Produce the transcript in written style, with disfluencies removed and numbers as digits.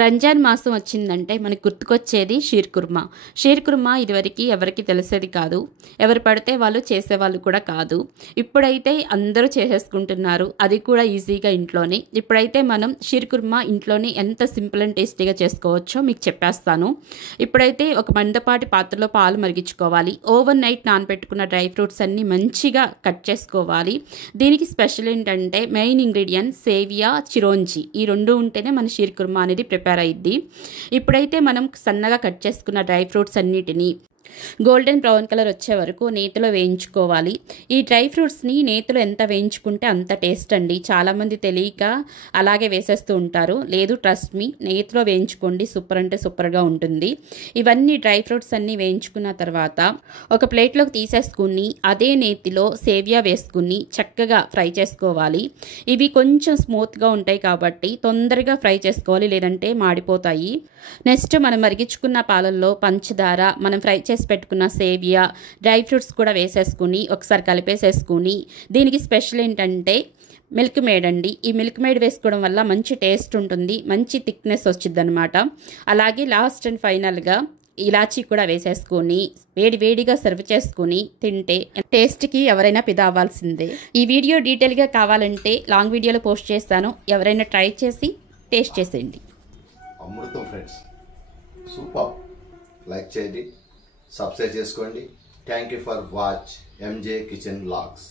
రంజాన్ మాసం వచ్చిందంటే మనకు గుర్తుకొచ్చేది షీర్ కుర్మా. షీర్ కుర్మా ఇదివరకు ఎవరికి తెలిసేది కాదు. ఎవరు పడితే వాళ్ళు చేసేవాళ్ళు కూడా కాదు. ఇప్పుడైతే అందరూ చేసేసుకుంటున్నారు. అది కూడా ఈజీగా ఇంట్లోనే. ఇప్పుడైతే మనం షీర్ కుర్మా ఇంట్లోనే ఎంత సింపుల్ అండ్ టేస్టీగా చేసుకోవచ్చో మీకు చెప్పేస్తాను. ఇప్పుడైతే ఒక మందపాటి పాత్రలో పాలు మరిగించుకోవాలి. ఓవర్ నైట్ నానబెట్టుకున్న డ్రై ఫ్రూట్స్ అన్నీ మంచిగా కట్ చేసుకోవాలి. దీనికి స్పెషల్ ఏంటంటే మెయిన్ ఇంగ్రీడియంట్ సేవియా, చిరోంజి. ఈ రెండు ఉంటేనే మన షీర్ కుర్మా అనేది ప్రిపేర్ అయ్యిద్ది. ఇప్పుడైతే మనం సన్నగా కట్ చేసుకున్న డ్రై ఫ్రూట్స్ అన్నిటినీ గోల్డెన్ బ్రౌన్ కలర్ వచ్చే వరకు నేతిలో వేయించుకోవాలి. ఈ డ్రై ఫ్రూట్స్ని నేతిలో ఎంత వేయించుకుంటే అంత టేస్ట్ అండి. చాలామంది తెలియక అలాగే వేసేస్తూ ఉంటారు. లేదు, ట్రస్ట్ మీ, నేతిలో వేయించుకోండి, సూపర్ అంటే సూపర్గా ఉంటుంది. ఇవన్నీ డ్రై ఫ్రూట్స్ అన్నీ వేయించుకున్న తర్వాత ఒక ప్లేట్లోకి తీసేసుకుని అదే నేతిలో సేవియా వేసుకుని చక్కగా ఫ్రై చేసుకోవాలి. ఇవి కొంచెం స్మూత్గా ఉంటాయి కాబట్టి తొందరగా ఫ్రై చేసుకోవాలి, లేదంటే మాడిపోతాయి. నెక్స్ట్ మనం మరిగించుకున్న పాలల్లో పంచదార, మనం ఫ్రై చేసి పెట్టుకున్న సేవియా, డ్రై ఫ్రూట్స్ కూడా వేసేసుకుని ఒకసారి కలిపేసేసుకుని, దీనికి స్పెషల్ ఏంటంటే మిల్క్ మేడ్ అండి. ఈ మిల్క్ మేడ్ వేసుకోవడం వల్ల మంచి టేస్ట్ ఉంటుంది, మంచి థిక్నెస్ వచ్చింది అనమాట. అలాగే లాస్ట్ అండ్ ఫైనల్గా ఇలాచీ కూడా వేసేసుకొని వేడివేడిగా సర్వ్ చేసుకుని తింటే టేస్ట్కి ఎవరైనా ఫిదా అవ్వాల్సిందే. ఈ వీడియో డీటెయిల్గా కావాలంటే లాంగ్ వీడియోలో పోస్ట్ చేస్తాను. ఎవరైనా ట్రై చేసి టేస్ట్ చేసేయండి. అమృతం ఫ్రెండ్స్, సూపర్. లైక్ చేయండి, సబ్స్క్రైబ్ చేసుకోండి. Thank you for watch MJ kitchen vlogs.